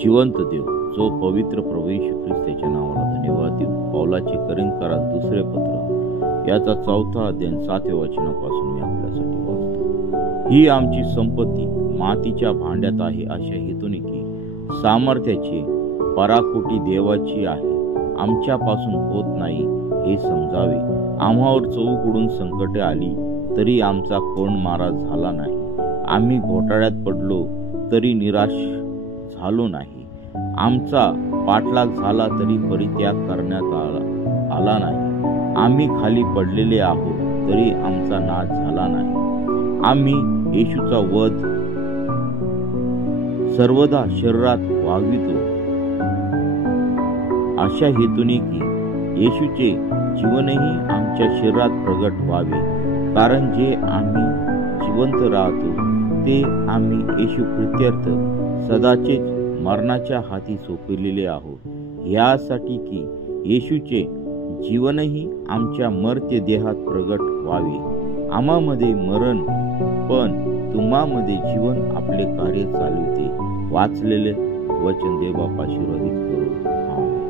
जिवंत देव, जो पवित्र प्रभू येशू ख्रिस्ताच्या नावाला धन्यवाद देऊ. पौलाचे करिंथकरास दुसरे पत्र याचा 4 अध्याय 7 वचनापासून मी आपल्यासाठी वाचतो. ही आमची संपत्ती मातीच्या भांड्यात आहे अशा हेतूने की सामर्थ्याची पराकोटी देवाची आहे, आमच्यापासून होत नाही हे समजावे. आम्हावर चहूकडून संकटे आली तरी आमचा कोण मारा झाला नाही. आम्ही घोटाळ्यात पडलो तरी निराश झालो नाही. आमचा पाठलाग झाला तरी परित्याग करण्यात आला नाही. आम्ही खाली पडलेले आहोत तरी आमचा नाश झाला नाही. आम्ही येशूचा वध सर्वदा शरीरात वागवितो अशा हेतूने की येशूचे जीवनही आमच्या शरीरात प्रगट व्हावे. कारण जे आम्ही जिवंत राहतो ते आम्ही येशू प्रित्यर्थ सदाचेच मरणाच्या हाती सोपविलेले आहोत, यासाठी की येशूचे जीवनही आमच्या मर्त्य देहात प्रगट व्हावे. आम्हामध्ये मरण पण तुम्हामध्ये जीवन आपले कार्य चालविते. वाचलेले वचन देव बाप आशीर्वादित करो.